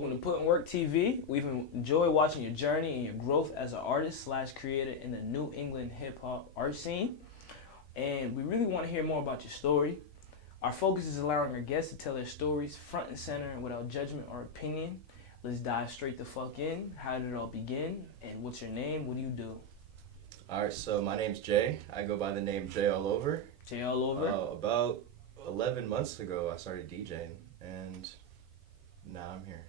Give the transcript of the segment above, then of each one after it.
Welcome to PUTINWORKTV. We've enjoyed watching your journey and your growth as an artist / creator in the New England hip-hop art scene. And we really want to hear more about your story. Our focus is allowing our guests to tell their stories front and center and without judgment or opinion. Let's dive straight the fuck in. How did it all begin? And what's your name? What do you do? Alright, so my name's Jay. I go by the name Jay All Over. Jay All Over? About 11 months ago, I started DJing, and now I'm here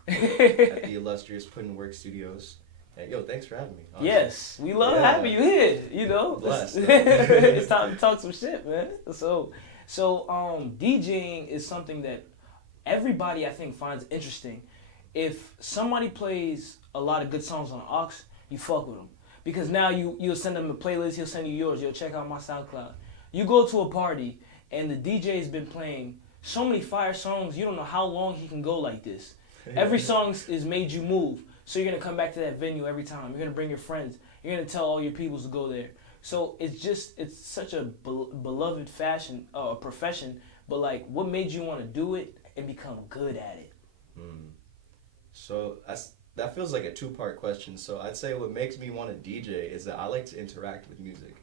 at the illustrious Put-in-Work Studios. And yo, thanks for having me. Honestly. Yes, we love having you here. You know, blessed. It's time to talk some shit, man. So DJing is something that everybody I think finds interesting. If somebody plays a lot of good songs on aux, you fuck with them because now you'll send them a playlist. He'll send you yours. You'll check out my SoundCloud. You go to a party and the DJ's been playing so many fire songs, you don't know how long he can go like this. Every song is made you move. So you're going to come back to that venue every time. You're going to bring your friends. You're going to tell all your peoples to go there. So it's such a beloved profession. But like, what made you want to do it and become good at it? So that feels like a two-part question. So I'd say what makes me want to DJ is that I like to interact with music.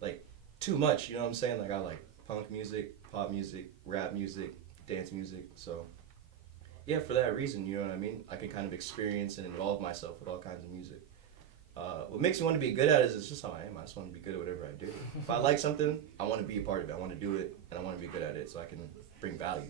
Like, too much, you know what I'm saying? Like, I like punk music, pop music, rap music, dance music. So yeah, for that reason, you know what I mean? I can kind of experience and involve myself with all kinds of music. What makes me want to be good at it is it's just how I am. I just want to be good at whatever I do. If I like something, I want to be a part of it. I want to do it, and I want to be good at it so I can bring value.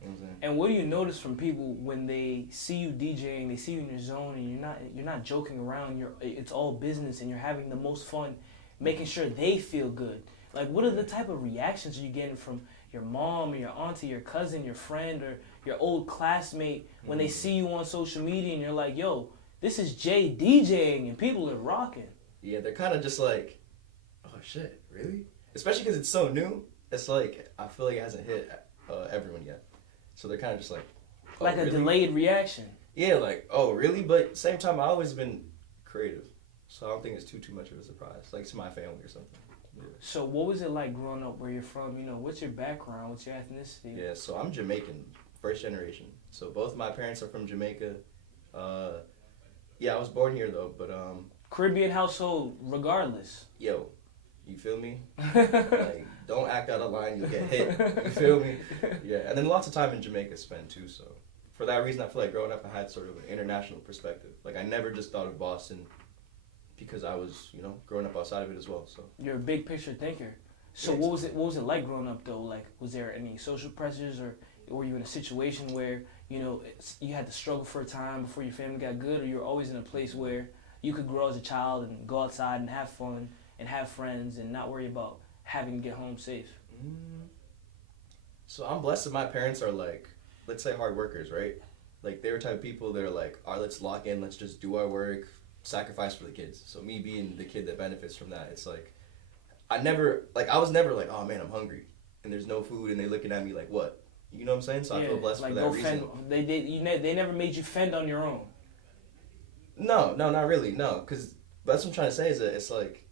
You know what I'm saying? And what do you notice from people when they see you DJing, they see you in your zone, and you're not joking around. It's all business, and you're having the most fun, making sure they feel good. Like, what are the type of reactions you're getting from your mom or your auntie, your cousin, your friend, or your old classmate when they see you on social media and you're like, yo, this is Jay DJing and people are rocking? Yeah, they're kind of just like, oh shit, really? Especially because it's so new. It's like, I feel like it hasn't hit everyone yet. So they're kind of just like, oh, like a really? Delayed reaction. Yeah, like, oh, really? But at the same time, I've always been creative. So I don't think it's too much of a surprise, like to my family or something. Yeah. So what was it like growing up where you're from? You know, what's your background? What's your ethnicity? Yeah, so I'm Jamaican, first generation. So both my parents are from Jamaica. Yeah, I was born here though, but Caribbean household, regardless. Yo, you feel me? Like, don't act out of line, you'll get hit. You feel me? Yeah, and then lots of time in Jamaica spent too. So for that reason, I feel like growing up, I had sort of an international perspective. Like, I never just thought of Boston because I was, you know, growing up outside of it as well. So you're a big picture thinker. So yeah, what was it like growing up though? Like, was there any social pressures, or were you in a situation where, you know, you had to struggle for a time before your family got good, or you were always in a place where you could grow as a child and go outside and have fun and have friends and not worry about having to get home safe? So I'm blessed that my parents are like, let's say, hard workers, right? Like, they're the type of people that are like, all right, let's lock in, let's just do our work, sacrifice for the kids. So me being the kid that benefits from that, it's like, I was never like, oh man, I'm hungry and there's no food and they looking at me like, what? You know what I'm saying? So I feel blessed like, for that reason. They never made you fend on your own. No, not really, no. Because that's what I'm trying to say is that it's like,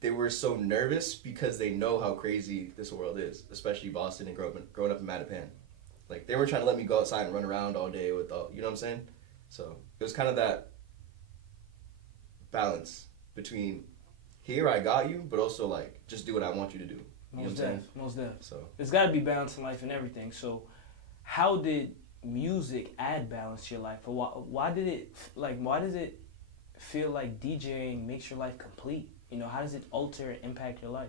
they were so nervous because they know how crazy this world is, especially Boston and growing up in Mattapan. Like, they were trying to let me go outside and run around all day with all, you know what I'm saying? So it was kind of that balance between, here I got you, but also like, just do what I want you to do. You Most definitely. So there's got to be balance in life and everything. So how did music add balance to your life? Or why does it feel like DJing makes your life complete? You know, how does it alter and impact your life?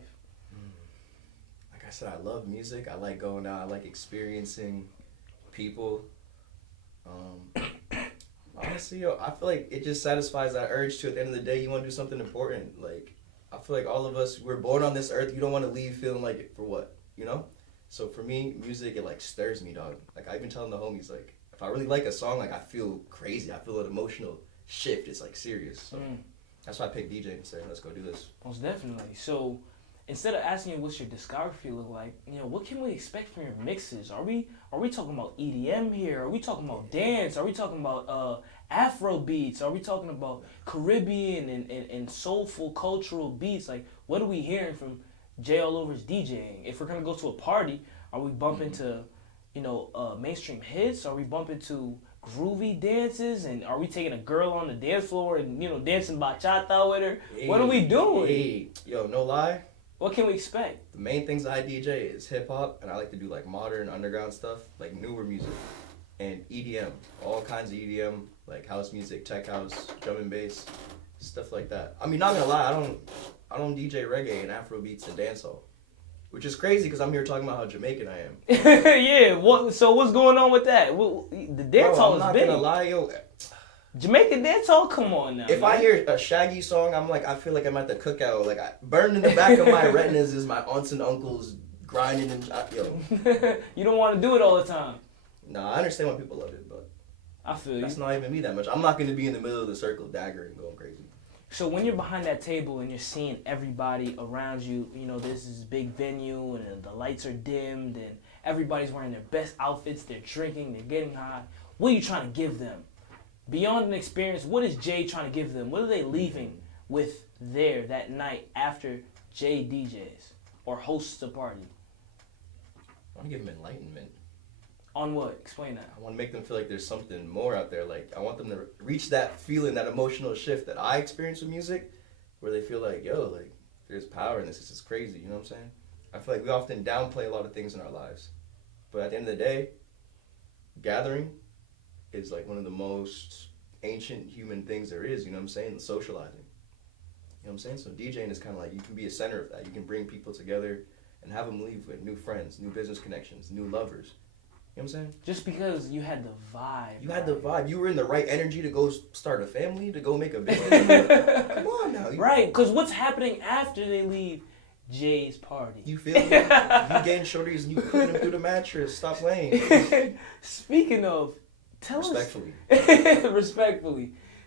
Like I said, I love music. I like going out. I like experiencing people. Honestly, yo, I feel like it just satisfies that urge to, at the end of the day, you want to do something important. Like, I feel like all of us, we're born on this earth. You don't want to leave feeling like it for what, you know? So for me, music, it like stirs me, dog. Like, I've been telling the homies, like, if I really like a song, like, I feel crazy. I feel an emotional shift. It's like serious. So that's why I picked DJ and said, let's go do this. Most definitely. So instead of asking you what's your discography look like, you know, what can we expect from your mixes? Are we talking about EDM here? Are we talking about dance? Are we talking about Afro beats? Are we talking about Caribbean and soulful cultural beats? Like, what are we hearing from Jay All Over's DJing? If we're gonna go to a party, are we bumping to, you know, mainstream hits? Are we bumping to groovy dances, and are we taking a girl on the dance floor and dancing bachata with her? Hey, what are we doing? Hey, yo, no lie. What can we expect? The main things I DJ is hip hop, and I like to do like modern underground stuff, like newer music, and EDM, all kinds of EDM, like house music, tech house, drum and bass, stuff like that. I mean, not gonna lie, I don't DJ reggae and Afro beats and dancehall. Which is crazy because I'm here talking about how Jamaican I am. Yeah. So what's going on with that? The dancehall is big. I'm not gonna lie, yo. Jamaican dancehall, come on now. If I hear a Shaggy song, I feel like I'm at the cookout. Like burned in the back of my retinas is my aunts and uncles grinding and yo. You don't want to do it all the time. Nah, I understand why people love it, but I feel that's not even me that much. I'm not gonna be in the middle of the circle daggering going crazy. So when you're behind that table and you're seeing everybody around you, this is big venue and the lights are dimmed and everybody's wearing their best outfits, they're drinking, they're getting high. What are you trying to give them? Beyond an experience, what is Jay trying to give them? What are they leaving with there that night after Jay DJs or hosts a party? I want to give them enlightenment. On what? Explain that. I want to make them feel like there's something more out there. Like, I want them to reach that feeling, that emotional shift that I experience with music, where they feel like, yo, like, there's power in this. This is crazy. You know what I'm saying? I feel like we often downplay a lot of things in our lives. But at the end of the day, gathering is like one of the most ancient human things there is. You know what I'm saying? Socializing. You know what I'm saying? So DJing is kind of like, you can be a center of that. You can bring people together and have them leave with new friends, new business connections, new lovers. You know what I'm saying? Just because you had the vibe. You had the vibe. You were in the right energy to go start a family, to go make a business. Come on now. Right, because what's happening after they leave Jay's party? You feel me? You getting shorties and you putting them through the mattress. Stop playing. Speaking of, respectfully,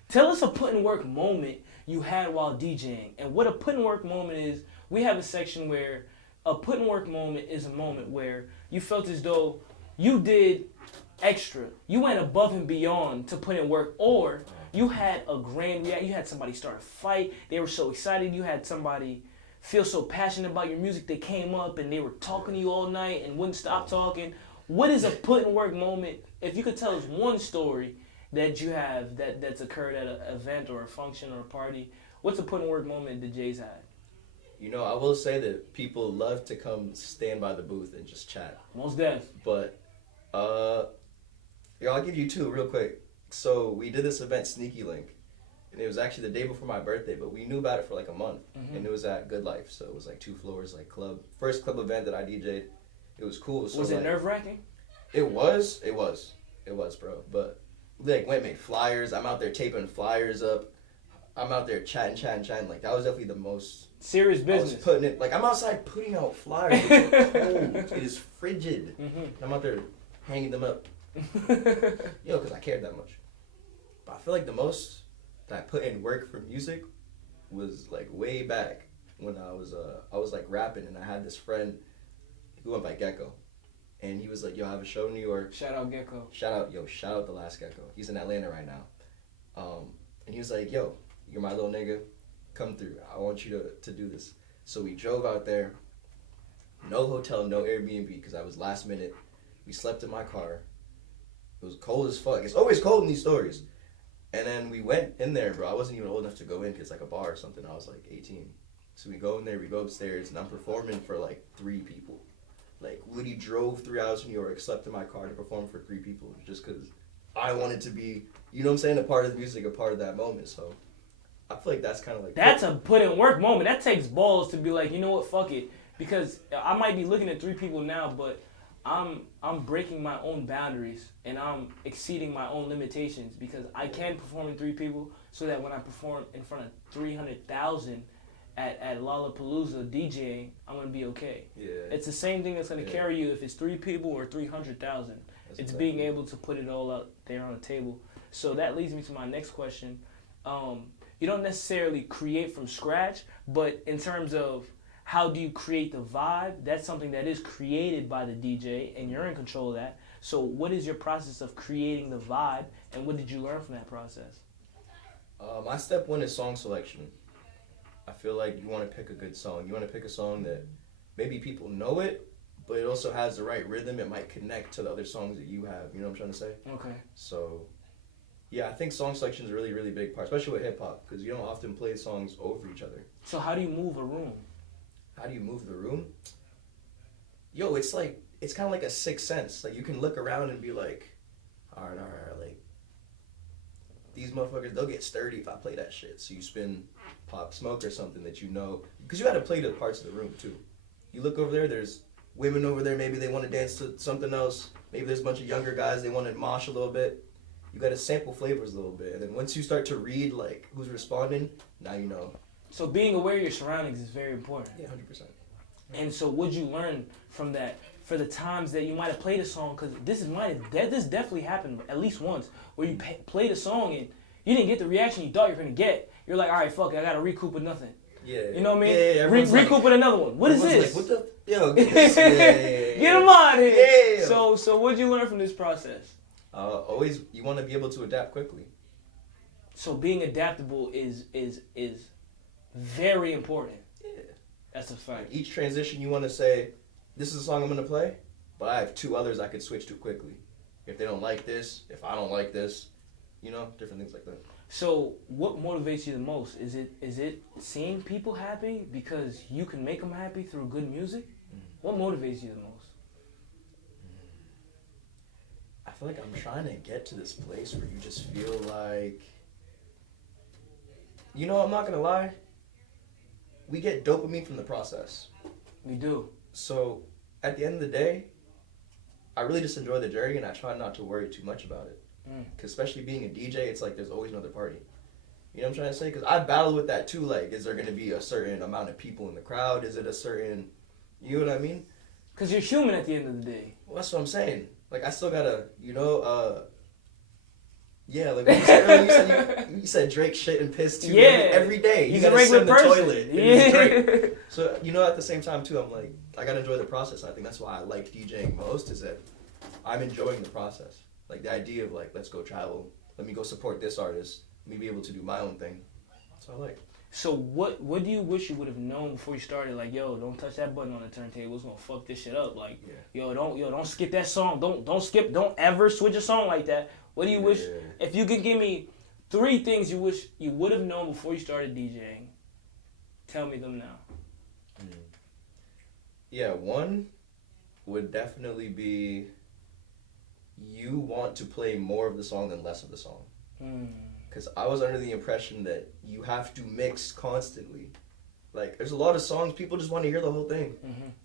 tell us a put in work moment you had while DJing. And what a put in work moment is, we have a section where a put in work moment is a moment where you felt as though you did extra. You went above and beyond to put in work, or you had a grand reaction. You had somebody start a fight. They were so excited. You had somebody feel so passionate about your music. They came up and they were talking to you all night and wouldn't stop talking. What is a put in work moment? If you could tell us one story that you have that's occurred at an event or a function or a party, what's a put in work moment that Jay's had? I will say that people love to come stand by the booth and just chat. Most def. But I'll give you two real quick. So we did this event, Sneaky Link, and it was actually the day before my birthday, but we knew about it for like a month, and it was at Good Life, so it was like 2 floors, like club. First club event that I DJ'd. It was cool. So was it nerve-wracking? It was, bro. But like went made flyers. I'm out there taping flyers up. I'm out there chatting. Like that was definitely the most serious business. I was putting it, like I'm outside putting out flyers. It's cold. It is frigid. I'm out there hanging them up. Because I cared that much. But I feel like the most that I put in work for music was like way back when I was like rapping, and I had this friend who went by Gecko, and he was like, "Yo, I have a show in New York." Shout out Gecko. Shout out the last Gecko. He's in Atlanta right now. And he was like, "Yo, you're my little nigga. Come through. I want you to do this." So we drove out there. No hotel, no Airbnb, because I was last minute. We slept in my car. It was cold as fuck. It's always cold in these stories. And then we went in there, bro. I wasn't even old enough to go in because it's like a bar or something. I was like 18. So we go in there, we go upstairs, and I'm performing for like 3 people. Like, Woody drove 3 hours from New York, slept in my car to perform for 3 people just because I wanted to be, you know what I'm saying, a part of the music, a part of that moment. So I feel like that's kind of like... That's a put in work moment. That takes balls to be like, you know what, fuck it. Because I might be looking at 3 people now, but I'm breaking my own boundaries and I'm exceeding my own limitations because I can perform in 3 people so that when I perform in front of 300,000 at Lollapalooza DJing, I'm going to be okay. Yeah. It's the same thing that's going to carry you if it's 3 people or 300,000. It's exactly. Being able to put it all out there on the table. So that leads me to my next question. You don't necessarily create from scratch, but in terms of how do you create the vibe, that's something that is created by the DJ, and you're in control of that. So what is your process of creating the vibe, and what did you learn from that process? My step 1 is song selection. I feel like you want to pick a good song. You want to pick a song that maybe people know it, but it also has the right rhythm. It might connect to the other songs that you have. You know what I'm trying to say? Okay. So, yeah, I think song selection is a really, really big part, especially with hip hop, because you don't often play songs over each other. So how do you move a room? How do you move the room? Yo, it's kind of like a sixth sense. Like, you can look around and be like, all right, like, these motherfuckers, they'll get sturdy if I play that shit. So you spin Pop Smoke or something that you know, because you got to play the parts of the room too. You look over there, there's women over there, maybe they want to dance to something else. Maybe there's a bunch of younger guys, they want to mosh a little bit. You got to sample flavors a little bit. And then once you start to read, like, who's responding, now you know. So being aware of your surroundings is very important. Yeah, 100%. And so what'd you learn from that for the times that you might have played a song? Because this definitely happened at least once, where you played a song and you didn't get the reaction you thought you were going to get. You're like, all right, fuck it, I got to recoup with nothing. Yeah. You know what I mean? Yeah, recoup like, with another one. What is this? Like, what the? Yo, get this. Yeah. Get him out of here. Yeah. So what'd you learn from this process? Always, you want to be able to adapt quickly. So being adaptable is very important. Yeah. That's a fact. Each transition you want to say, this is a song I'm going to play, but I have two others I could switch to quickly. If they don't like this, if I don't like this, you know, different things like that. So what motivates you the most? Is it seeing people happy because you can make them happy through good music? What motivates you the most? I feel like I'm trying to get to this place where you just feel like, you know, I'm not going to lie, we get dopamine from the process. We do. So at the end of the day, I really just enjoy the journey and I try not to worry too much about it. Because especially being a DJ, it's like there's always another party. You know what I'm trying to say? Because I battle with that too. Like, is there going to be a certain amount of people in the crowd? Is it a certain, you know what I mean? Because you're human at the end of the day. Well, that's what I'm saying. Like, I still got to, you know, yeah, like when you said earlier, you said Drake shit and piss too. Yeah. Every day. He's you a gotta sit regular in the person. toilet. Yeah. It's Drake. So, you know, at the same time too, I'm like, I got to enjoy the process. I think that's why I like DJing most, is that I'm enjoying the process. Like, the idea of, like, let's go travel. Let me go support this artist. Let me be able to do my own thing. That's what I like. So what do you wish you would have known before you started? Like, yo, don't touch that button on the turntable. It's gonna fuck this shit up. Like, yeah. don't skip that song. Don't ever switch a song like that. What do you wish? If you could give me 3 things you wish you would have known before you started DJing, tell me them now. Yeah, one would definitely be, you want to play more of the song than less of the song. Because I was under the impression that you have to mix constantly. Like, there's a lot of songs, people just want to hear the whole thing.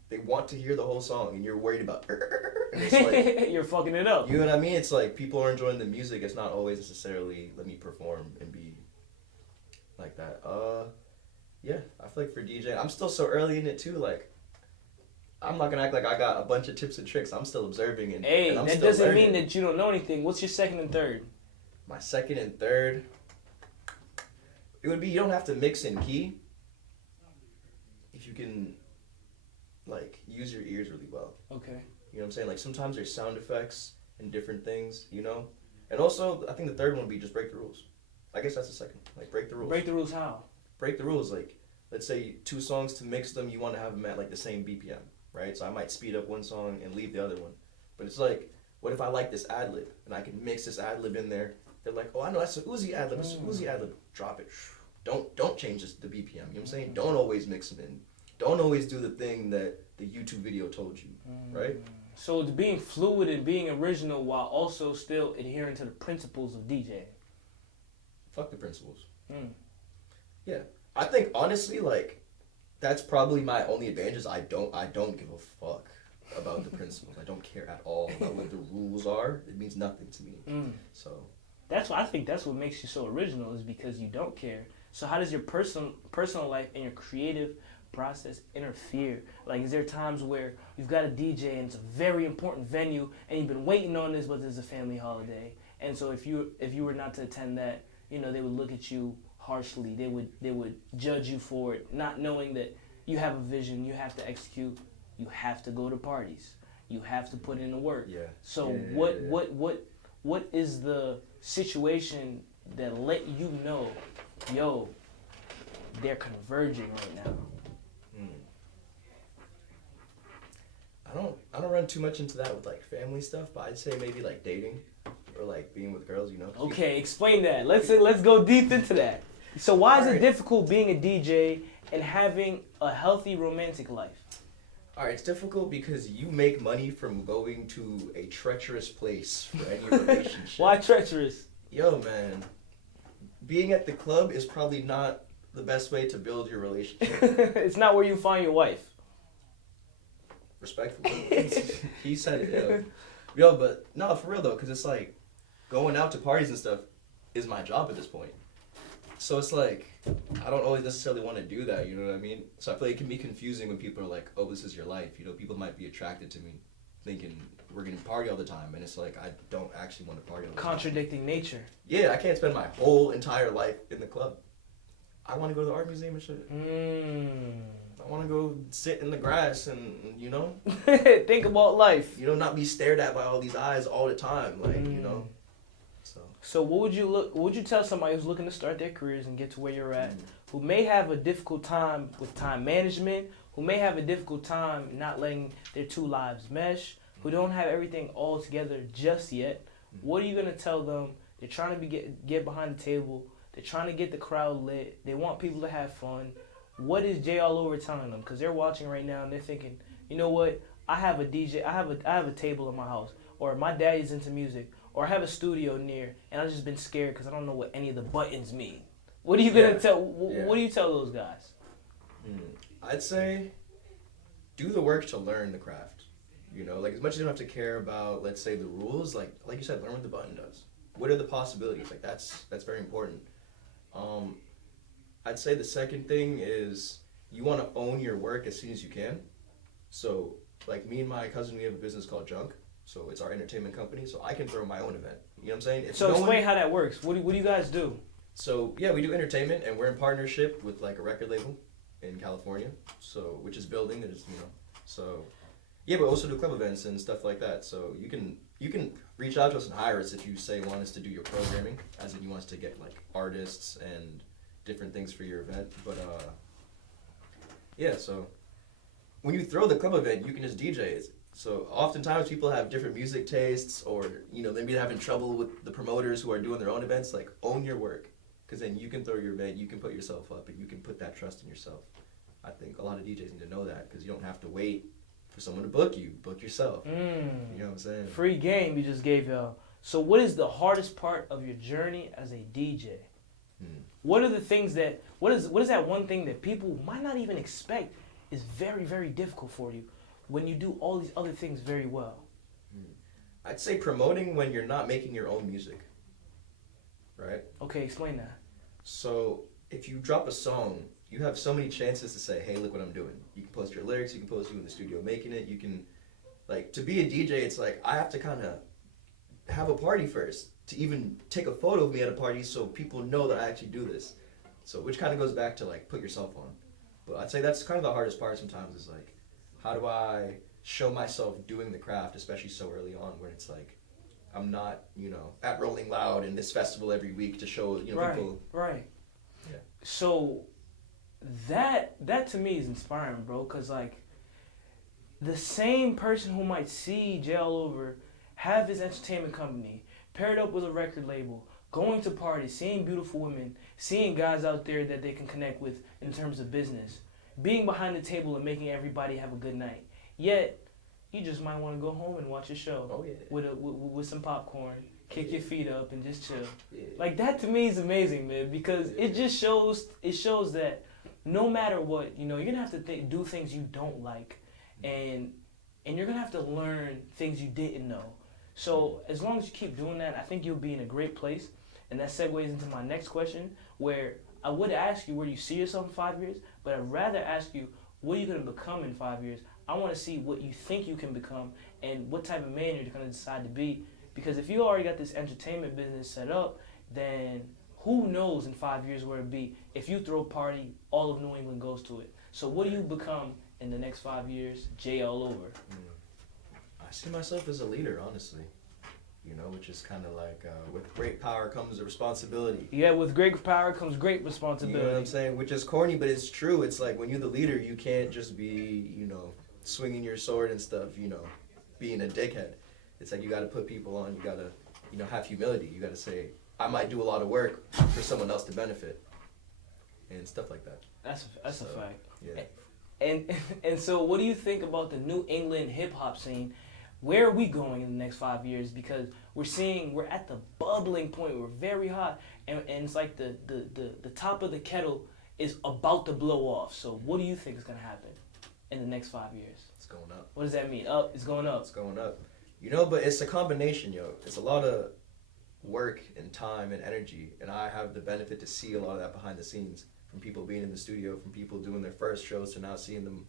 They want to hear the whole song, and you're worried about, and it's like, you're fucking it up. You know what I mean? It's like, people are enjoying the music. It's not always necessarily, let me perform and be like that. Yeah, I feel like for DJing, I'm still so early in it too. Like, I'm not gonna act like I got a bunch of tips and tricks. I'm still observing and I'm that still doesn't learning. mean that you don't know anything. What's your second and third? My second and third, it would be, you don't have to mix in key if you can, like, use your ears really well. Okay. You know what I'm saying? Like, sometimes there's sound effects and different things, you know? And also, I think the third one would be just break the rules. I guess that's the second. Like, break the rules. Break the rules how? Break the rules. Like, let's say 2 songs, to mix them, you want to have them at, like, the same BPM, right? So I might speed up one song and leave the other one. But it's like, what if I like this ad-lib and I can mix this ad-lib in there? They're like, oh, I know, that's an Uzi ad-lib. It's an Uzi ad-lib. Drop it. Don't change the BPM. You know what I'm saying? Don't always mix them in. Don't always do the thing that the YouTube video told you, right? So it's being fluid and being original while also still adhering to the principles of DJing. Fuck the principles. Yeah. I think, honestly, like, that's probably my only advantage is I don't give a fuck about the principles. I don't care at all about what the rules are. It means nothing to me. So that's why I think that's what makes you so original, is because you don't care. So how does your personal life and your creative process interfere? Like, is there times where you've got a DJ and it's a very important venue and you've been waiting on this, but there's a family holiday, and so if you were not to attend that, you know, they would look at you harshly. They would judge you for it, not knowing that you have a vision, you have to execute, you have to go to parties, you have to put in the work. yeah. So Yeah. what is the situation that let you know, yo, they're converging right now? I don't run too much into that with like family stuff, but I'd say maybe like dating or like being with girls, you know. Okay, explain that. Let's go deep into that. So why is it difficult being a DJ and having a healthy romantic life? All right, it's difficult because you make money from going to a treacherous place for any relationship. Why treacherous? Yo, man, being at the club is probably not the best way to build your relationship. It's not where you find your wife. Respectfully. He said it, yo. Yo, but no, for real though, because it's like going out to parties and stuff is my job at this point. So it's like, I don't always necessarily want to do that, you know what I mean? So I feel like it can be confusing when people are like, oh, this is your life. You know, people might be attracted to me thinking we're going to party all the time. And it's like, I don't actually want to party all the time. Contradicting nature. Yeah, I can't spend my whole entire life in the club. I want to go to the art museum and shit. I want to go sit in the grass and, you know. Think about life. You know, not be stared at by all these eyes all the time. Like, you know. So what would you tell somebody who's looking to start their careers and get to where you're at, who may have a difficult time with time management, who may have a difficult time not letting their two lives mesh, who don't have everything all together just yet? What are you gonna tell them? They're trying to get behind the table. They're trying to get the crowd lit. They want people to have fun. What is Jay all over telling them? Because they're watching right now and they're thinking, you know what? I have a DJ. I have a table in my house, or my daddy's into music, or I have a studio near, and I've just been scared because I don't know what any of the buttons mean. What are you gonna tell? What do you tell those guys? I'd say, do the work to learn the craft. You know, like as much as you don't have to care about, let's say, the rules. Like you said, learn what the button does. What are the possibilities? Like that's very important. I'd say the second thing is you want to own your work as soon as you can. So, like me and my cousin, we have a business called Junk. So it's our entertainment company, so I can throw my own event. You know what I'm saying? So explain how that works. What do you guys do? So yeah, we do entertainment, and we're in partnership with like a record label in California, so which is building. There's so yeah, but we also do club events and stuff like that. So you can reach out to us and hire us if you say want us to do your programming, as in you want us to get like artists and different things for your event. But yeah, so when you throw the club event, you can just DJ it. So oftentimes people have different music tastes, or you know, maybe they're having trouble with the promoters who are doing their own events. Like, own your work, because then you can throw your event, you can put yourself up, and you can put that trust in yourself. I think a lot of DJs need to know that, because you don't have to wait for someone to book you. Book yourself. You know what I'm saying? Free game you just gave y'all. So what is the hardest part of your journey as a DJ? What are the things that what is that one thing that people might not even expect is very, very difficult for you when you do all these other things very well? I'd say promoting when you're not making your own music. Right? Okay, explain that. So if you drop a song, you have so many chances to say, hey, look what I'm doing. You can post your lyrics, you can post you in the studio making it, you can, like, to be a DJ, it's like, I have to kind of have a party first to even take a photo of me at a party so people know that I actually do this. So, which kind of goes back to, like, put yourself on. But I'd say that's kind of the hardest part sometimes is, like, how do I show myself doing the craft, especially so early on, where it's like, I'm not, you know, at Rolling Loud in this festival every week to show, you know, people. Right. Yeah. So that to me is inspiring, bro, because, like, the same person who might see Jay all over, have his entertainment company, paired up with a record label, going to parties, seeing beautiful women, seeing guys out there that they can connect with in terms of business, being behind the table and making everybody have a good night. Yet, you just might want to go home and watch a show with some popcorn, kick your feet up, and just chill. Yeah. Like, that to me is amazing, man, because it just shows that no matter what, you know, you're gonna have to do things you don't like, and you're gonna have to learn things you didn't know. So as long as you keep doing that, I think you'll be in a great place. And that segues into my next question, where I would ask you where you see yourself in 5 years, but I'd rather ask you what are you going to become in 5 years. I want to see what you think you can become and what type of man you're going to decide to be. Because if you already got this entertainment business set up, then who knows in 5 years where it'd be. If you throw a party, all of New England goes to it. So what do you become in the next 5 years, Jay all over? I see myself as a leader, honestly. You know, which is kind of like, with great power comes a responsibility. Yeah, with great power comes great responsibility. You know what I'm saying? Which is corny, but it's true. It's like when you're the leader, you can't just be, you know, swinging your sword and stuff, you know, being a dickhead. It's like you got to put people on. You got to, you know, have humility. You got to say, I might do a lot of work for someone else to benefit, and stuff like that. That's a fact. Yeah. And so, what do you think about the New England hip hop scene? Where are we going in the next 5 years? Because we're at the bubbling point. We're very hot, and it's like the top of the kettle is about to blow off. So, what do you think is gonna happen in the next 5 years? It's going up. What does that mean? Up? It's going up. It's going up. You know, but it's a combination, yo. It's a lot of work and time and energy, and I have the benefit to see a lot of that behind the scenes, from people being in the studio, from people doing their first shows to now seeing them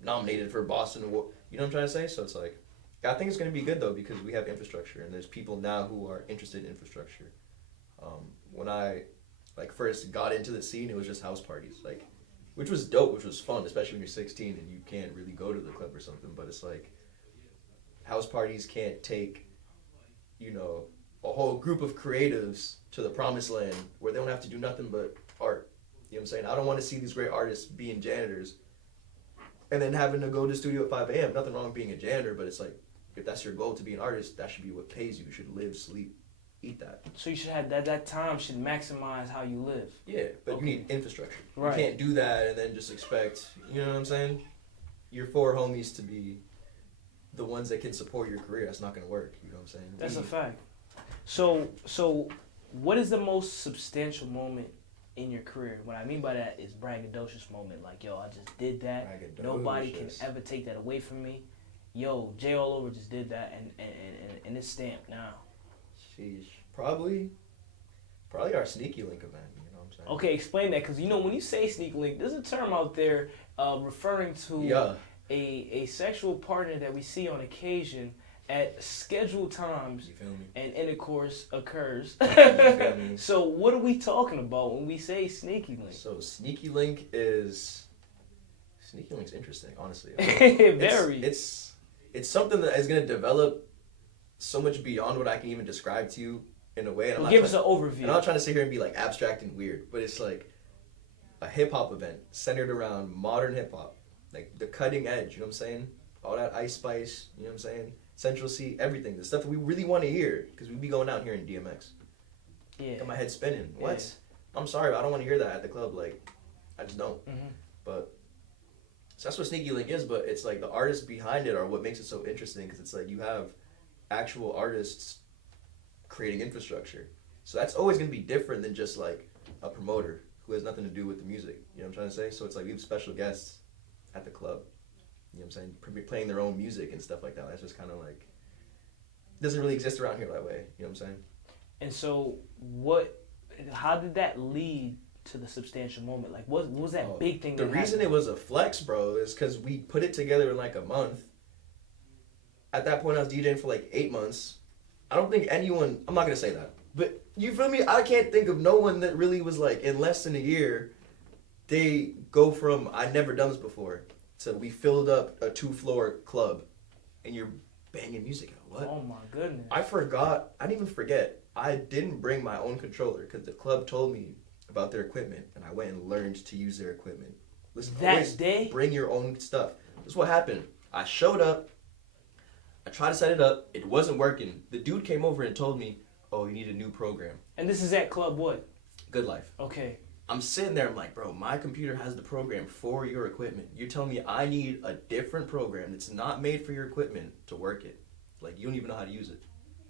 nominated for Boston Award. You know what I'm trying to say? So it's like, I think it's going to be good though, because we have infrastructure, and there's people now who are interested in infrastructure. When I first got into the scene, it was just house parties, which was dope, which was fun, especially when you're 16 and you can't really go to the club or something. But it's like, house parties can't take, you know, a whole group of creatives to the promised land where they don't have to do nothing but art. You know what I'm saying? I don't want to see these great artists being janitors and then having to go to the studio at 5 a.m. Nothing wrong with being a janitor, but it's like, if that's your goal to be an artist, that should be what pays you. You should live, sleep, eat that. So you should have that time should maximize how you live. Yeah, but you need infrastructure. Right. You can't do that and then just expect, you know what I'm saying? Your four homies to be the ones that can support your career. That's not going to work. You know what I'm saying? That's a fact. So what is the most substantial moment in your career? What I mean by that is braggadocious moment. Like, yo, I just did that. Nobody can ever take that away from me. Yo, Jay All Over just did that, and it's stamped now. Sheesh. Probably our Sneaky Link event. You know what I'm saying? Okay, explain that, because you know when you say Sneaky Link, there's a term out there referring to a sexual partner that we see on occasion at scheduled times, you feel me? And intercourse occurs. You feel me? So what are we talking about when we say Sneaky Link? So Sneaky Link's interesting, honestly. Very. It's something that is gonna develop so much beyond what I can even describe to you in a way. And Give us an overview. I'm not trying to sit here and be like abstract and weird, but it's like a hip hop event centered around modern hip hop, like the cutting edge. You know what I'm saying? All that Ice Spice. You know what I'm saying? Central C, everything. The stuff that we really want to hear, because we be going out here in DMX. Yeah. Got my head spinning. Yeah. What? I'm sorry, but I don't want to hear that at the club. Like, I just don't. Mm-hmm. But so that's what Sneaky Link is. But it's like the artists behind it are what makes it so interesting, because it's like you have actual artists creating infrastructure. So that's always going to be different than just like a promoter who has nothing to do with the music. You know what I'm trying to say? So it's like we have special guests at the club. You know what I'm saying? Playing their own music and stuff like that. That's just kind of like, doesn't really exist around here that way. You know what I'm saying? And so how did that lead to the substantial moment? Like, what was that big thing? The reason it was a flex, bro, is because we put it together in like a month. At that point, I was DJing for like 8 months. I don't think anyone, I'm not going to say that, but you feel me? I can't think of no one that really was like, in less than a year, they go from, I'd never done this before, to we filled up a 2-floor club, and you're banging music out. What? Oh my goodness. I didn't even forget. I didn't bring my own controller because the club told me about their equipment, and I went and learned to use their equipment. Listen, always bring your own stuff. This is what happened. I showed up. I tried to set it up. It wasn't working. The dude came over and told me, oh, you need a new program. And this is at Club what? Good Life. Okay. I'm sitting there, I'm like, bro, my computer has the program for your equipment. You're telling me I need a different program that's not made for your equipment to work it. Like, you don't even know how to use it.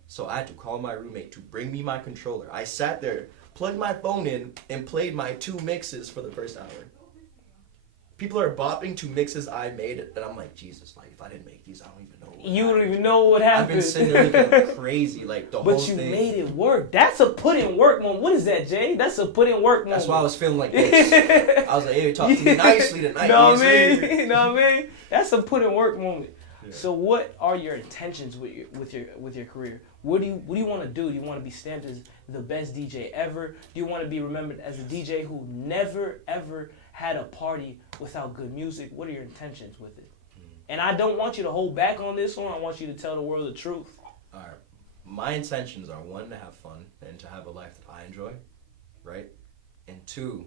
So I had to call my roommate to bring me my controller. I sat there, plugged my phone in, and played my 2 mixes for the first hour. People are bopping to mixes I made, and I'm like, Jesus, like, if I didn't make these, I don't even know what happened. You don't even know what happened. I've been sitting there looking crazy, like, the whole thing. But you made it work. That's a put in work moment. What is that, Jay? That's a put in work moment. That's why I was feeling like this. I was like, hey, talk to me nicely tonight. Know what I mean? Know what I mean? That's a put in work moment. Yeah. So what are your intentions with your career? What do you want to do? Do you want to be stamped as the best DJ ever? Do you want to be remembered as a DJ who never ever had a party without good music? What are your intentions with it? And I don't want you to hold back on this one. I want you to tell the world the truth. All right. My intentions are, 1, to have fun and to have a life that I enjoy, right? And 2,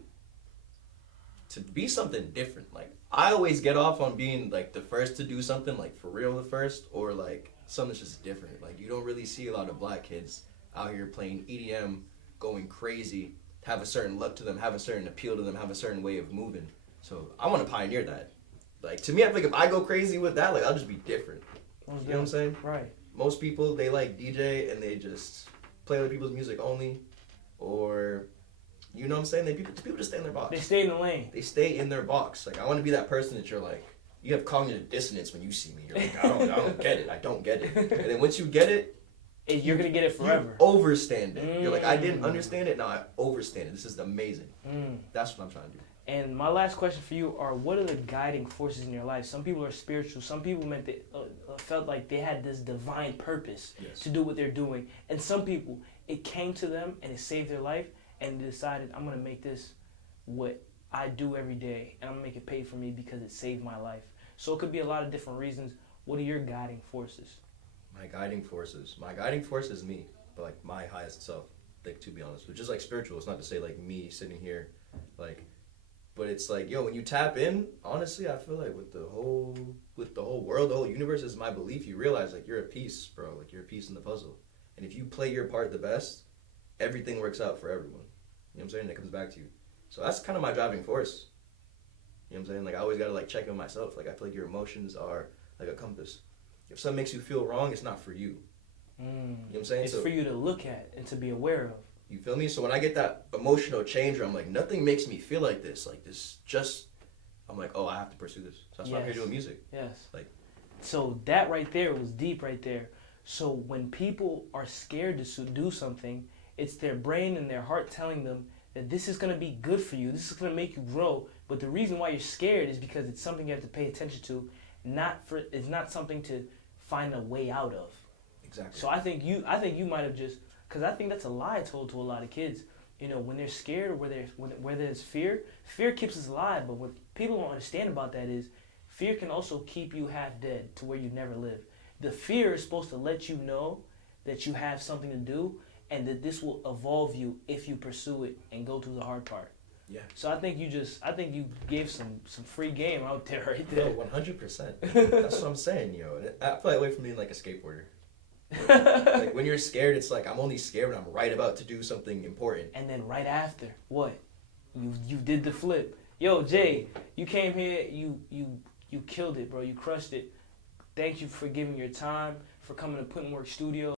to be something different. Like I always get off on being like the first to do something, like for real the first, or like something that's just different. Like you don't really see a lot of black kids out here playing EDM, going crazy, have a certain look to them, have a certain appeal to them, have a certain way of moving. So I want to pioneer that. Like to me, I think if I go crazy with that, like I'll just be different. You know what I'm saying? Right. Most people, they like DJ and they just play other people's music only, or you know what I'm saying? People just stay in their box. They stay in the lane. They stay in their box. Like I want to be that person that you're like, you have cognitive dissonance when you see me. You're like, I don't get it. I don't get it. And then once you get it, you're gonna get it forever. You overstand it. You're like, I didn't understand it. Now I overstand it. This is amazing. That's what I'm trying to do. And my last question for you are: what are the guiding forces in your life? Some people are spiritual. Some people felt like they had this divine purpose to do what they're doing. And some people, it came to them and it saved their life, and they decided, I'm gonna make this what I do every day, and I'm gonna make it pay for me because it saved my life. So it could be a lot of different reasons. What are your guiding forces? My guiding force is me, but like my highest self. Like to be honest, which is like spiritual. It's not to say like me sitting here, like. But it's like, yo, when you tap in, honestly, I feel like with the whole world, the whole universe is my belief. You realize like you're a piece, bro. Like you're a piece in the puzzle. And if you play your part the best, everything works out for everyone. You know what I'm saying? And it comes back to you. So that's kind of my driving force. You know what I'm saying? Like I always gotta like check in myself. Like I feel like your emotions are like a compass. If something makes you feel wrong, it's not for you. You know what I'm saying? It's for you to look at and to be aware of. You feel me? So when I get that emotional change where I'm like, nothing makes me feel like this. Like this just, I'm like, oh, I have to pursue this. So that's why I'm here doing music. Yes. Like, so that right there was deep right there. So when people are scared to do something, it's their brain and their heart telling them that this is going to be good for you. This is going to make you grow. But the reason why you're scared is because it's something you have to pay attention to. It's not something to find a way out of. Exactly. So I think you might have just, because I think that's a lie told to a lot of kids. You know, when they're scared or where there's fear keeps us alive. But what people don't understand about that is fear can also keep you half dead to where you never live. The fear is supposed to let you know that you have something to do and that this will evolve you if you pursue it and go through the hard part. Yeah. So I think you gave some free game out there right there. No, 100%. That's what I'm saying, yo. I feel like away from being like a skateboarder. Like when you're scared, it's like I'm only scared when I'm right about to do something important. And then right after, what? You did the flip. Yo, Jay, you came here, you killed it, bro. You crushed it. Thank you for giving your time, for coming to Put in Work Studio.